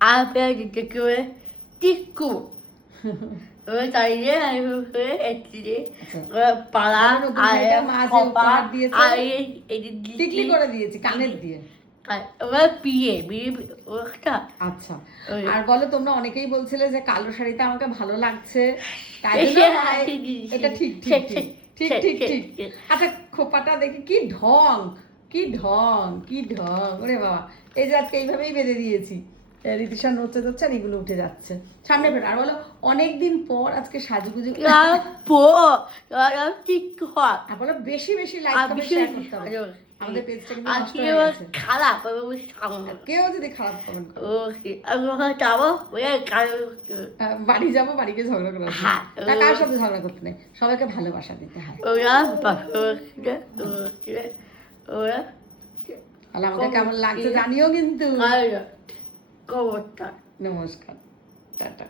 Ape que ticco. তাইলে আমি actually পাড়া টিকলি করে দিয়েছি কানের দিয়ে। আচ্ছা, আর বলো, তোমরা অনেকেই বলছিলে যে কালো শাড়িতে আমাকে ভালো লাগছে, তাই জন্য এটা ঠিক ঠিক ঠিক ঠিক ঠিক ঠিক। আচ্ছা, খোপাটা দেখি কি ঢং, কি ঢং, কি ঢং, ওরে বাবা। এই যে আজকে এইভাবেই বেঁধে দিয়েছি, রীতিশা নড়ছে ধরছে আর এগুলো উঠে যাচ্ছে সামনে ফের। আর বলো, অনেকদিন পর আজকে সাজুগুজু। আর বলো, বেশি বেশি লাইক কমেন্ট শেয়ার করতে হবে, আমাদের পেজটা কিন্তু নষ্ট হয়ে গেছে। খারাপ কেউ যদি খারাপ কমেন্ট করে, বাড়ি যাবো, বাড়িকে ঝগড়া করে আসবো। তা কার সাথে ঝগড়া করতে নেই, সবাইকে ভালোবাসা দিতে হয়। তাহলে আমাকে কেমন লাগছে জানিও কিন্তু। নমস্কার। নমস্কার, টাটা।